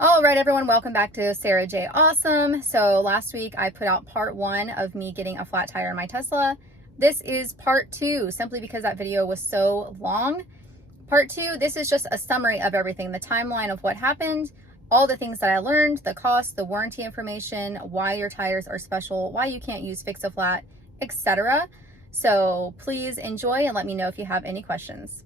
All right, everyone, welcome back to Sarah J. Awesome. So last week I put out part 1 of me getting a flat tire in my Tesla. This is part 2, simply because that video was so long. Part 2, this is just a summary of everything, the timeline of what happened, all the things that I learned, the cost, the warranty information, why your tires are special, why you can't use Fix-A-Flat, etc. So please enjoy and let me know if you have any questions.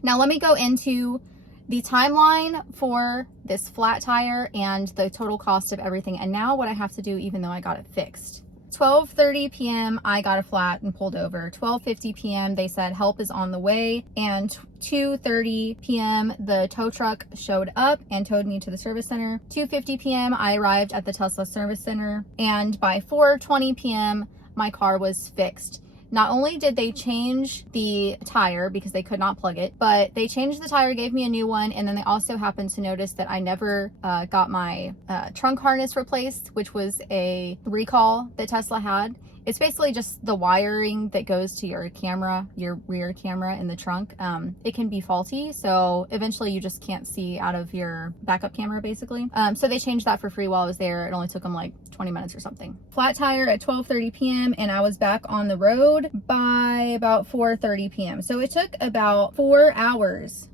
Now let me go into the timeline for this flat tire and the total cost of everything, and now what I have to do even though I got it fixed. 12:30 p.m. I got a flat and pulled over. 12:50 p.m. they said help is on the way, and 2:30 p.m. the tow truck showed up and towed me to the service center. 2:50 p.m. I arrived at the Tesla service center, and by 4:20 p.m. my car was fixed. Not only did they change the tire because they could not plug it, but they changed the tire, gave me a new one, and then they also happened to notice that I never got my trunk harness replaced, which was a recall that Tesla had. It's basically just the wiring that goes to your camera, your rear camera in the trunk. It can be faulty, so eventually you just can't see out of your backup camera, basically. So they changed that for free while I was there. It only took them like 20 minutes or something. Flat tire at 12:30 p.m. and I was back on the road by about 4:30 p.m. So it took about 4 hours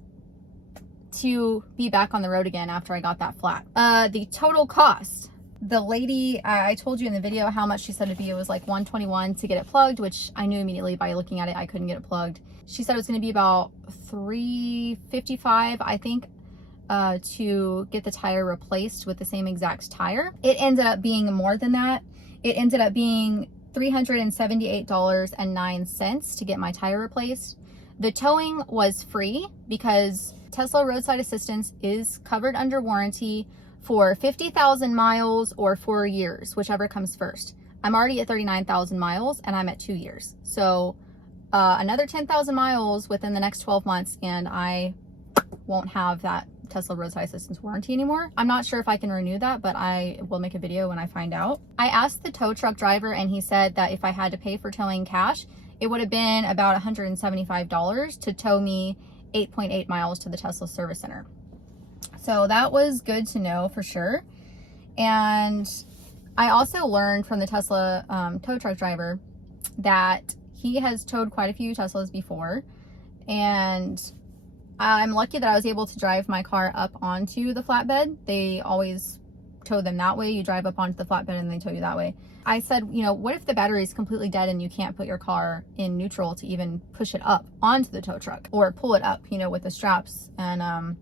to be back on the road again after I got that flat. The total cost. The lady, I told you in the video how much she said it'd be. It was like $121 to get it plugged, which I knew immediately by looking at it I couldn't get it plugged. She said it was going to be about $355, I think, to get the tire replaced with the same exact tire. It ended up being more than that. It ended up being $378.09 to get my tire replaced. The towing was free because Tesla roadside assistance is covered under warranty for 50,000 miles or 4 years, whichever comes first. I'm already at 39,000 miles and I'm at 2 years. So another 10,000 miles within the next 12 months and I won't have that Tesla roadside assistance warranty anymore. I'm not sure if I can renew that, but I will make a video when I find out. I asked the tow truck driver and he said that if I had to pay for towing cash, it would have been about $175 to tow me 8.8 miles to the Tesla service center. So that was good to know for sure. And I also learned from the Tesla tow truck driver that he has towed quite a few Teslas before. And I'm lucky that I was able to drive my car up onto the flatbed. They always tow them that way. You drive up onto the flatbed and they tow you that way. I said, you know, what if the battery is completely dead and you can't put your car in neutral to even push it up onto the tow truck or pull it up, you know, with the straps? And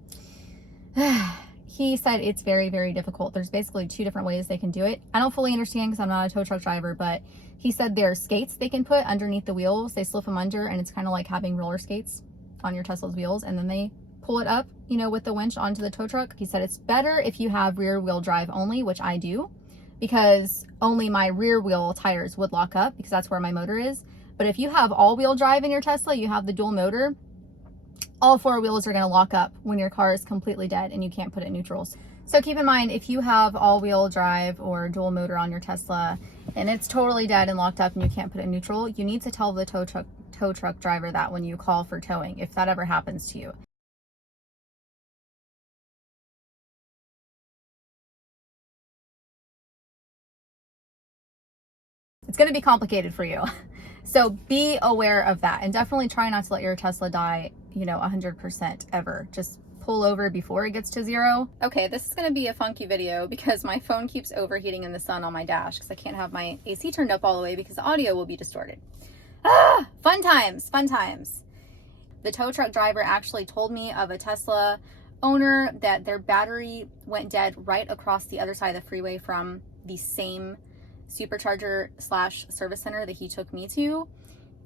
he said it's very, very difficult. There's basically 2 different ways they can do it. I don't fully understand because I'm not a tow truck driver, but he said there are skates they can put underneath the wheels. They slip them under and it's kind of like having roller skates on your Tesla's wheels, and then they pull it up, you know, with the winch onto the tow truck. He said it's better if you have rear wheel drive only, which I do, because only my rear wheel tires would lock up because that's where my motor is. But if you have all wheel drive in your Tesla, you have the dual motor, all 4 wheels are going to lock up when your car is completely dead and you can't put it in neutrals. So keep in mind, if you have all-wheel drive or dual motor on your Tesla and it's totally dead and locked up and you can't put it in neutral, you need to tell the tow truck driver that when you call for towing, if that ever happens to you. It's going to be complicated for you. So be aware of that and definitely try not to let your Tesla die, you know, 100% ever. Just pull over before it gets to 0. Okay, this is going to be a funky video because my phone keeps overheating in the sun on my dash because I can't have my AC turned up all the way because the audio will be distorted. Fun times, fun times. The tow truck driver actually told me of a Tesla owner that their battery went dead right across the other side of the freeway from the same supercharger / service center that he took me to.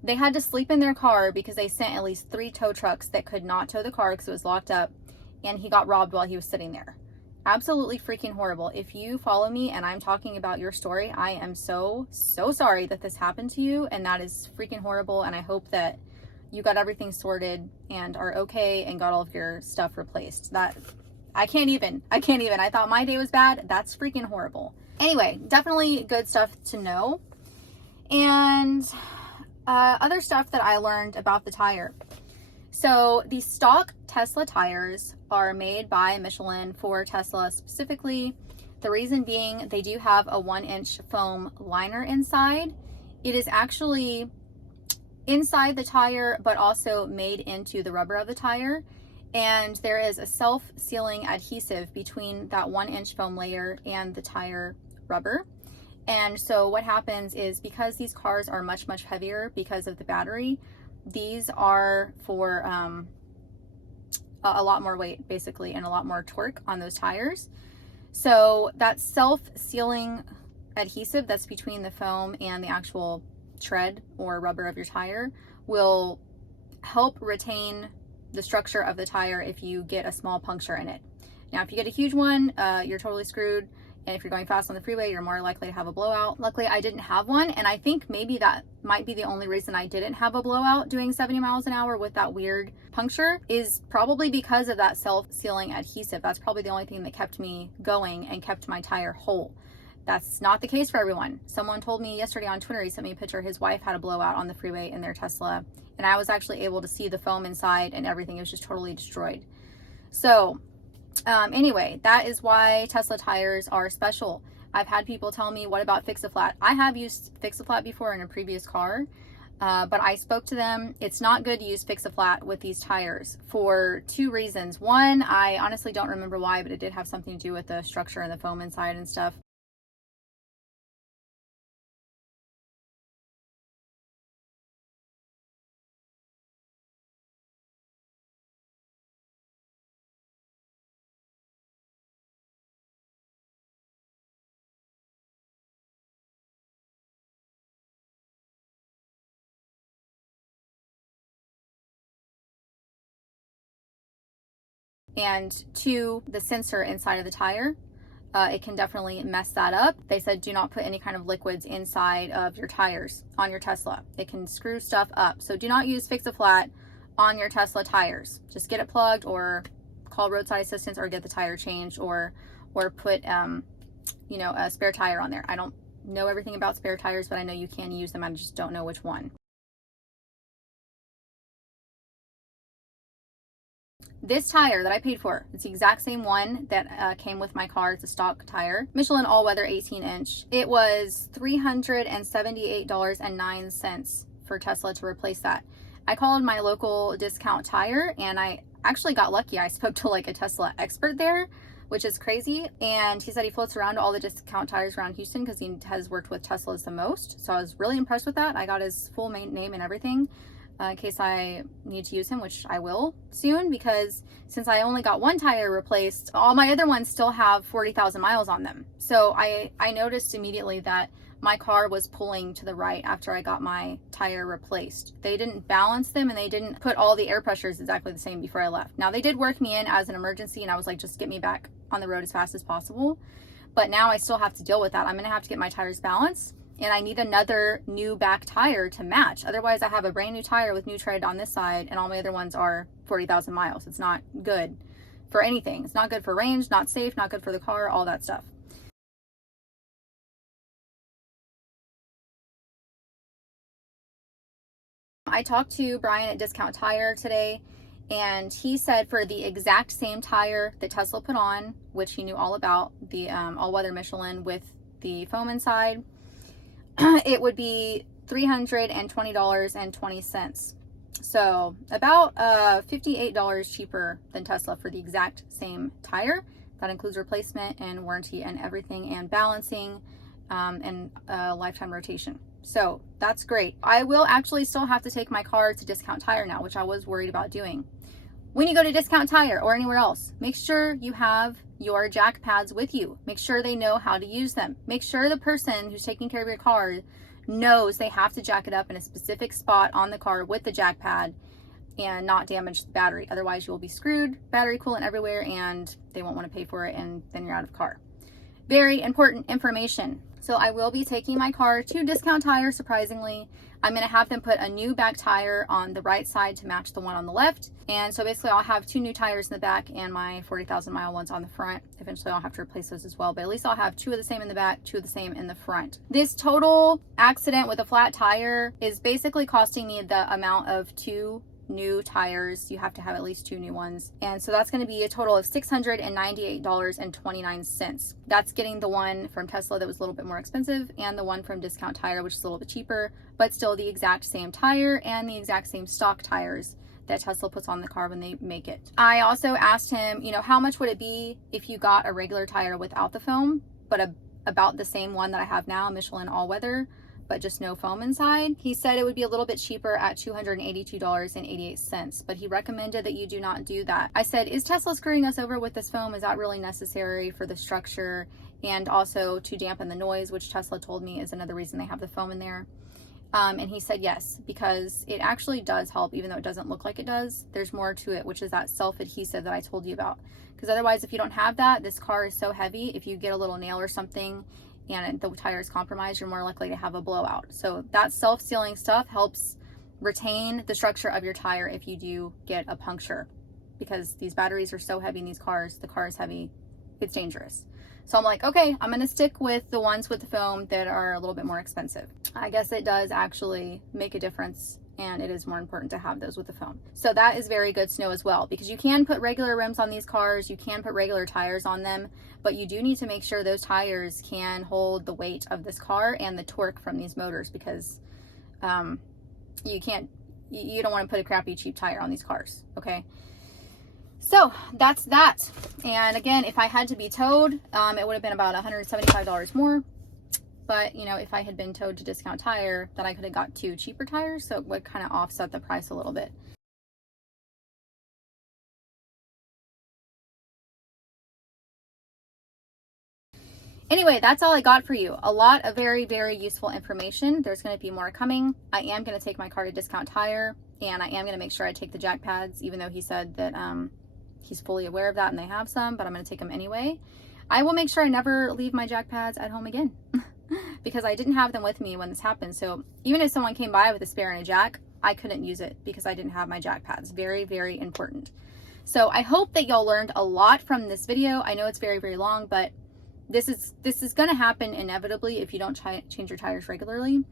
They had to sleep in their car because they sent at least 3 tow trucks that could not tow the car because it was locked up, and he got robbed while he was sitting there. Absolutely freaking horrible. If you follow me and I'm talking about your story, I am so sorry that this happened to you, and that is freaking horrible, and I hope that you got everything sorted and are okay and got all of your stuff replaced. That I can't even. I thought my day was bad. That's freaking horrible. Anyway, definitely good stuff to know. And other stuff that I learned about the tire. So the stock Tesla tires are made by Michelin for Tesla specifically. The reason being, they do have a 1-inch foam liner inside. It is actually inside the tire, but also made into the rubber of the tire. And there is a self-sealing adhesive between that 1-inch foam layer and the tire rubber. And so what happens is, because these cars are much, much heavier because of the battery, these are for a lot more weight basically and a lot more torque on those tires. So that self-sealing adhesive that's between the foam and the actual tread or rubber of your tire will help retain the structure of the tire if you get a small puncture in it. Now, if you get a huge one, you're totally screwed. And if you're going fast on the freeway, you're more likely to have a blowout. Luckily, I didn't have one. And I think maybe that might be the only reason I didn't have a blowout doing 70 miles an hour with that weird puncture, is probably because of that self-sealing adhesive. That's probably the only thing that kept me going and kept my tire whole. That's not the case for everyone. Someone told me yesterday on Twitter, he sent me a picture, his wife had a blowout on the freeway in their Tesla. And I was actually able to see the foam inside and everything. It was just totally destroyed. So anyway, that is why Tesla tires are special. I've had people tell me, what about Fix-A-Flat? I have used Fix-A-Flat before in a previous car, but I spoke to them. It's not good to use Fix-A-Flat with these tires for 2 reasons. One, I honestly don't remember why, but it did have something to do with the structure and the foam inside and stuff. And 2, the sensor inside of the tire, it can definitely mess that up. They said do not put any kind of liquids inside of your tires on your Tesla. It can screw stuff up. So do not use Fix-A-Flat on your Tesla tires. Just get it plugged or call roadside assistance or get the tire changed, or put you know, a spare tire on there. I don't know everything about spare tires, but I know you can use them. I just don't know which one. This tire that I paid for, it's the exact same one that came with my car. It's a stock tire, Michelin all-weather 18-inch. It was $378.09 for Tesla to replace that. I called my local discount tire and I actually got lucky. I spoke to like a Tesla expert there, which is crazy. And he said he floats around to all the discount tires around Houston because he has worked with Teslas the most. So I was really impressed with that. I got his full name and everything. In case I need to use him, which I will soon, because since I only got one tire replaced, all my other ones still have 40,000 miles on them. So I noticed immediately that my car was pulling to the right after I got my tire replaced. They didn't balance them and they didn't put all the air pressures exactly the same before I left. Now they did work me in as an emergency and I was like, just get me back on the road as fast as possible. But now I still have to deal with that. I'm going to have to get my tires balanced. And I need another new back tire to match. Otherwise, I have a brand new tire with new tread on this side, and all my other ones are 40,000 miles. It's not good for anything. It's not good for range, not safe, not good for the car, all that stuff. I talked to Brian at Discount Tire today, and he said for the exact same tire that Tesla put on, which he knew all about, the all-weather Michelin with the foam inside, it would be $320.20. So about $58 cheaper than Tesla for the exact same tire. That includes replacement and warranty and everything, and balancing and lifetime rotation. So that's great. I will actually still have to take my car to Discount Tire now, which I was worried about doing. When you go to Discount Tire or anywhere else, make sure you have your jack pads with you. Make sure they know how to use them. Make sure the person who's taking care of your car knows they have to jack it up in a specific spot on the car with the jack pad and not damage the battery. Otherwise, you will be screwed, battery coolant everywhere, and they won't want to pay for it, and then you're out of car. Very important information. So I will be taking my car to Discount Tire, surprisingly. I'm going to have them put a new back tire on the right side to match the one on the left. And so basically I'll have 2 new tires in the back and my 40,000 mile ones on the front. Eventually I'll have to replace those as well, but at least I'll have 2 of the same in the back, 2 of the same in the front. This total accident with a flat tire is basically costing me the amount of 2 new tires. You have to have at least 2 new ones, and so that's going to be a total of $698.29. That's getting the one from Tesla that was a little bit more expensive and the one from Discount Tire, which is a little bit cheaper, but still the exact same tire and the exact same stock tires that Tesla puts on the car when they make it. I also asked him, you know, how much would it be if you got a regular tire without the foam, but about the same one that I have now, Michelin all weather, but just no foam inside. He said it would be a little bit cheaper at $282.88, but he recommended that you do not do that. I said, is Tesla screwing us over with this foam? Is that really necessary for the structure and also to dampen the noise, which Tesla told me is another reason they have the foam in there? And he said yes, because it actually does help, even though it doesn't look like it does. There's more to it, which is that self-adhesive that I told you about. Because otherwise, if you don't have that, this car is so heavy, if you get a little nail or something and the tire is compromised, you're more likely to have a blowout. So that self-sealing stuff helps retain the structure of your tire if you do get a puncture, because these batteries are so heavy in these cars, the car is heavy, it's dangerous. So I'm like, okay, I'm gonna stick with the ones with the foam that are a little bit more expensive. I guess it does actually make a difference, and it is more important to have those with the foam. So that is very good to know as well, because you can put regular rims on these cars, you can put regular tires on them, but you do need to make sure those tires can hold the weight of this car and the torque from these motors, because you don't want to put a crappy cheap tire on these cars, okay? So that's that. And again, if I had to be towed, it would have been about $175 more. But, you know, if I had been towed to Discount Tire, then I could have got 2 cheaper tires, so it would kind of offset the price a little bit. Anyway, that's all I got for you. A lot of very, very useful information. There's going to be more coming. I am going to take my car to Discount Tire, and I am going to make sure I take the jack pads, even though he said that he's fully aware of that and they have some, but I'm going to take them anyway. I will make sure I never leave my jack pads at home again. Because I didn't have them with me when this happened. So even if someone came by with a spare and a jack, I couldn't use it because I didn't have my jack pads. Very, very important. So I hope that y'all learned a lot from this video. I know it's very, very long, but this is going to happen inevitably if you don't change your tires regularly.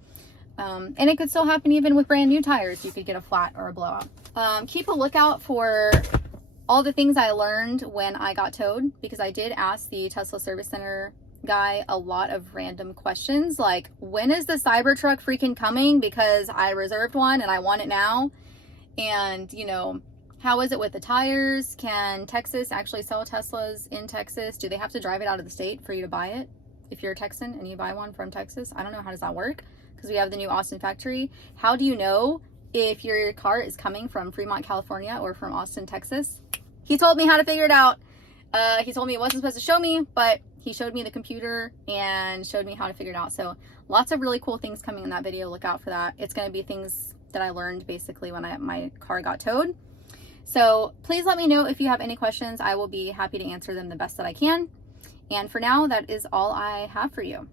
And it could still happen even with brand new tires. You could get a flat or a blowout. Keep a lookout for all the things I learned when I got towed, because I did ask the Tesla Service Center guy a lot of random questions, like, when is the Cybertruck freaking coming, because I reserved one and I want it now. And, you know, how is it with the tires? Can Texas actually sell Teslas in Texas? Do they have to drive it out of the state for you to buy it if you're a Texan and you buy one from Texas? I don't know, how does that work? Because we have the new Austin factory. How do you know if your car is coming from Fremont, California or from Austin, Texas? He told me how to figure it out. He told me he wasn't supposed to show me, but he showed me the computer and showed me how to figure it out. So lots of really cool things coming in that video. Look out for that. It's going to be things that I learned basically when my car got towed. So please let me know if you have any questions. I will be happy to answer them the best that I can. And for now, that is all I have for you.